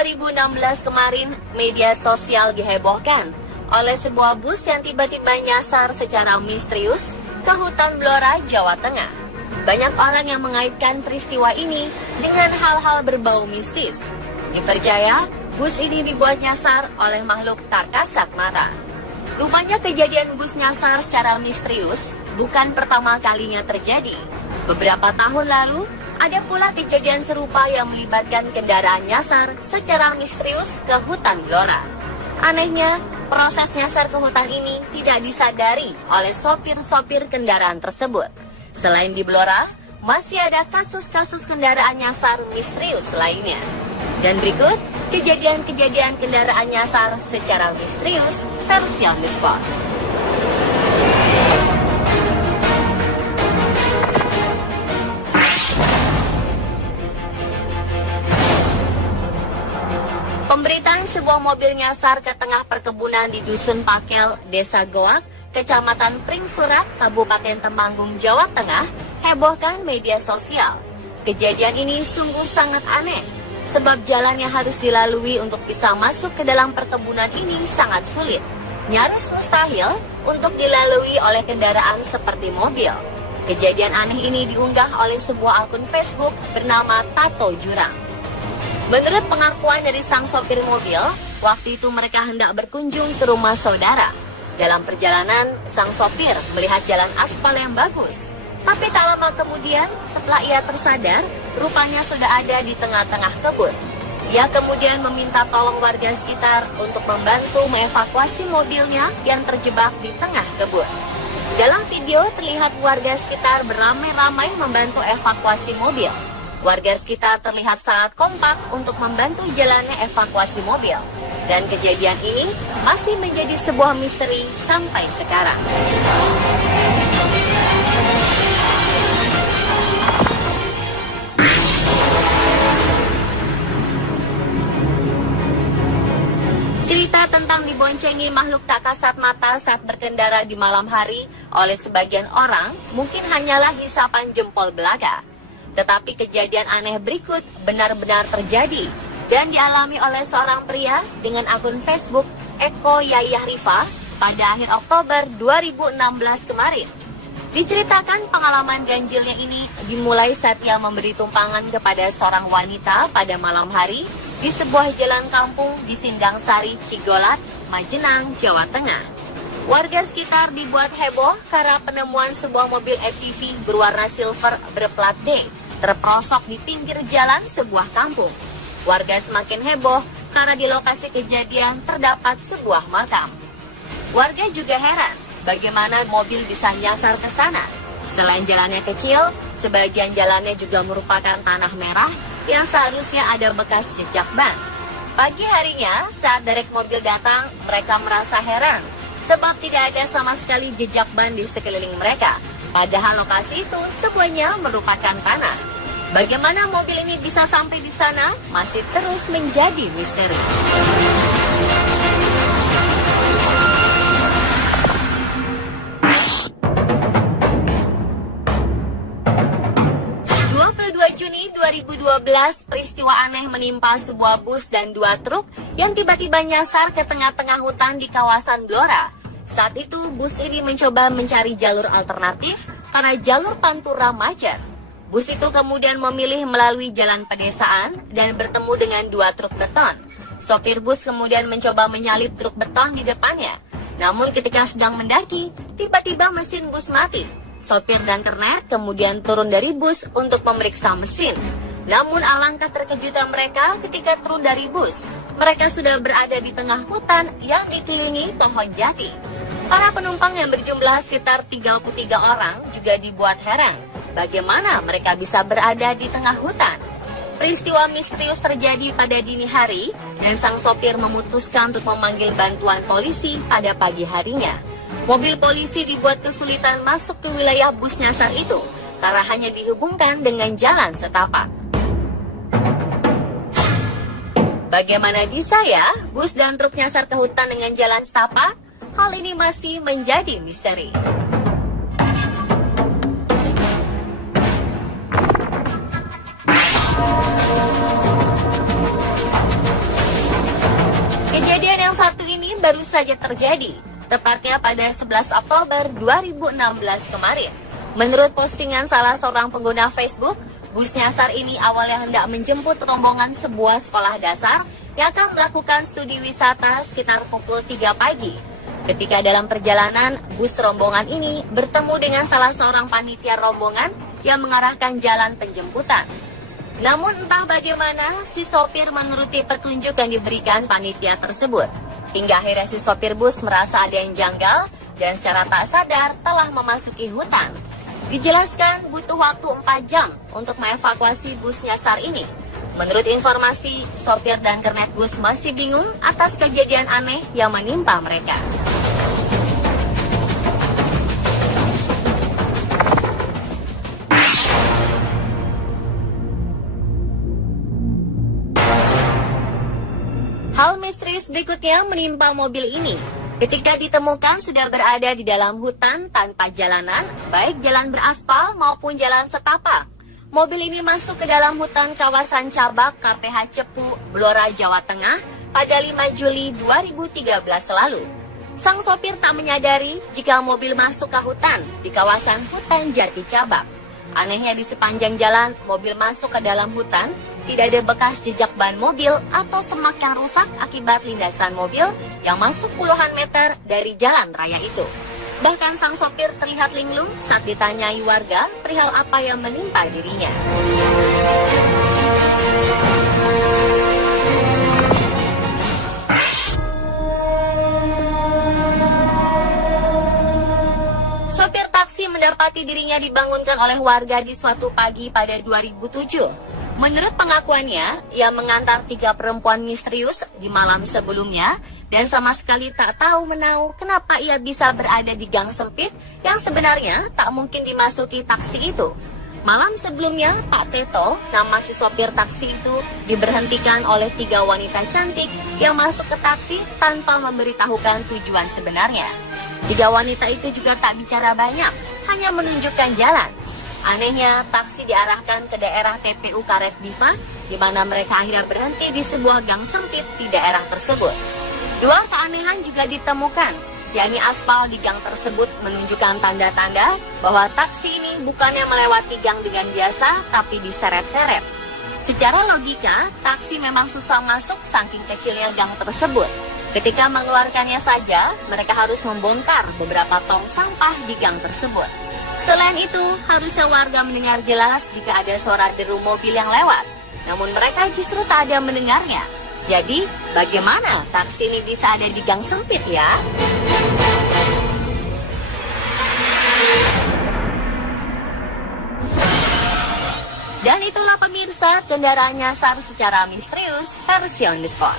2016 kemarin, media sosial dihebohkan oleh sebuah bus yang tiba-tiba nyasar secara misterius ke hutan Blora, Jawa Tengah. Banyak orang yang mengaitkan peristiwa ini dengan hal-hal berbau mistis. Dipercaya, bus ini dibuat nyasar oleh makhluk tak kasat mata. Rupanya kejadian bus nyasar secara misterius bukan pertama kalinya terjadi. Beberapa tahun lalu, ada pula kejadian serupa yang melibatkan kendaraan nyasar secara misterius ke hutan Blora. Anehnya, proses nyasar ke hutan ini tidak disadari oleh sopir-sopir kendaraan tersebut. Selain di Blora, masih ada kasus-kasus kendaraan nyasar misterius lainnya. Dan berikut, kejadian-kejadian kendaraan nyasar secara misterius versi on the spot. Pemberitaan sebuah mobil nyasar ke tengah perkebunan di Dusun Pakel, Desa Goak, Kecamatan Pringsurat, Kabupaten Temanggung, Jawa Tengah, hebohkan media sosial. Kejadian ini sungguh sangat aneh, sebab jalan yang harus dilalui untuk bisa masuk ke dalam perkebunan ini sangat sulit. Nyaris mustahil untuk dilalui oleh kendaraan seperti mobil. Kejadian aneh ini diunggah oleh sebuah akun Facebook bernama Tato Jurang. Menurut pengakuan dari sang sopir mobil, waktu itu mereka hendak berkunjung ke rumah saudara. Dalam perjalanan, sang sopir melihat jalan aspal yang bagus. Tapi tak lama kemudian, setelah ia tersadar, rupanya sudah ada di tengah-tengah kebun. Ia kemudian meminta tolong warga sekitar untuk membantu mengevakuasi mobilnya yang terjebak di tengah kebun. Dalam video terlihat warga sekitar beramai-ramai membantu evakuasi mobil. Warga sekitar terlihat sangat kompak untuk membantu jalannya evakuasi mobil. Dan kejadian ini masih menjadi sebuah misteri sampai sekarang. Cerita tentang diboncengi makhluk tak kasat mata saat berkendara di malam hari oleh sebagian orang mungkin hanyalah hisapan jempol belaka. Tetapi kejadian aneh berikut benar-benar terjadi dan dialami oleh seorang pria dengan akun Facebook Eko Yayah Rifa pada akhir Oktober 2016 kemarin. Diceritakan pengalaman ganjilnya ini dimulai saat ia memberi tumpangan kepada seorang wanita pada malam hari di sebuah jalan kampung di Sindang Sari, Cigolat, Majenang, Jawa Tengah. Warga sekitar dibuat heboh karena penemuan sebuah mobil FPV berwarna silver berplat D terperosok di pinggir jalan sebuah kampung. Warga semakin heboh karena di lokasi kejadian terdapat sebuah makam. Warga juga heran bagaimana mobil bisa nyasar ke sana. Selain jalannya kecil, sebagian jalannya juga merupakan tanah merah yang seharusnya ada bekas jejak ban. Pagi harinya, saat derek mobil datang, mereka merasa heran sebab tidak ada sama sekali jejak ban di sekeliling mereka. Padahal lokasi itu semuanya merupakan tanah. Bagaimana mobil ini bisa sampai di sana masih terus menjadi misteri. Juni 2012, peristiwa aneh menimpa sebuah bus dan 2 truk yang tiba-tiba nyasar ke tengah-tengah hutan di kawasan Blora. Saat itu, bus ini mencoba mencari jalur alternatif karena jalur pantura macet. Bus itu kemudian memilih melalui jalan pedesaan dan bertemu dengan 2 truk beton. Sopir bus kemudian mencoba menyalip truk beton di depannya. Namun ketika sedang mendaki, tiba-tiba mesin bus mati. Sopir dan kernet kemudian turun dari bus untuk memeriksa mesin. Namun alangkah terkejutnya mereka ketika turun dari bus. Mereka sudah berada di tengah hutan yang dikelilingi pohon jati. Para penumpang yang berjumlah sekitar 33 orang juga dibuat heran. Bagaimana mereka bisa berada di tengah hutan? Peristiwa misterius terjadi pada dini hari dan sang sopir memutuskan untuk memanggil bantuan polisi pada pagi harinya. Mobil polisi dibuat kesulitan masuk ke wilayah bus nyasar itu karena hanya dihubungkan dengan jalan setapak. Bagaimana bisa ya bus dan truk nyasar ke hutan dengan jalan setapak? Hal ini masih menjadi misteri. Kejadian yang satu ini baru saja terjadi, tepatnya pada 11 Oktober 2016 kemarin. Menurut postingan salah seorang pengguna Facebook, bus nyasar ini awalnya hendak menjemput rombongan sebuah sekolah dasar yang akan melakukan studi wisata sekitar pukul 3 pagi. Ketika dalam perjalanan, bus rombongan ini bertemu dengan salah seorang panitia rombongan yang mengarahkan jalan penjemputan. Namun entah bagaimana, si sopir menuruti petunjuk yang diberikan panitia tersebut. Hingga akhirnya si sopir bus merasa ada yang janggal dan secara tak sadar telah memasuki hutan. Dijelaskan butuh waktu 4 jam untuk mengevakuasi bus nyasar ini. Menurut informasi, sopir dan kernet bus masih bingung atas kejadian aneh yang menimpa mereka. Hal misterius berikutnya menimpa mobil ini. Ketika ditemukan sudah berada di dalam hutan tanpa jalanan, baik jalan beraspal maupun jalan setapak. Mobil ini masuk ke dalam hutan kawasan Cabak KPH Cepu, Blora, Jawa Tengah pada 5 Juli 2013 lalu. Sang sopir tak menyadari jika mobil masuk ke hutan di kawasan Hutan Jati Cabak. Anehnya di sepanjang jalan mobil masuk ke dalam hutan, tidak ada bekas jejak ban mobil atau semak yang rusak akibat lindasan mobil yang masuk puluhan meter dari jalan raya itu. Bahkan sang sopir terlihat linglung saat ditanyai warga perihal apa yang menimpa dirinya. Sopir taksi mendapati dirinya dibangunkan oleh warga di suatu pagi pada 2007. Menurut pengakuannya, ia mengantar 3 perempuan misterius di malam sebelumnya dan sama sekali tak tahu menahu kenapa ia bisa berada di gang sempit yang sebenarnya tak mungkin dimasuki taksi itu. Malam sebelumnya, Pak Teto, nama si sopir taksi itu, diberhentikan oleh 3 wanita cantik yang masuk ke taksi tanpa memberitahukan tujuan sebenarnya. 3 wanita itu juga tak bicara banyak, hanya menunjukkan jalan. Anehnya, taksi diarahkan ke daerah TPU Karet Biva, di mana mereka akhirnya berhenti di sebuah gang sempit di daerah tersebut. 2 keanehan juga ditemukan, yakni aspal di gang tersebut menunjukkan tanda-tanda bahwa taksi ini bukannya melewati gang dengan biasa, tapi diseret-seret. Secara logika, taksi memang susah masuk saking kecilnya gang tersebut. Ketika mengeluarkannya saja, mereka harus membongkar beberapa tong sampah di gang tersebut. Selain itu, harusnya warga mendengar jelas jika ada suara deru mobil yang lewat. Namun mereka justru tak ada mendengarnya. Jadi, bagaimana taksi ini bisa ada di gang sempit ya? Dan itulah pemirsa, kendaraan nyasar secara misterius versi on the spot.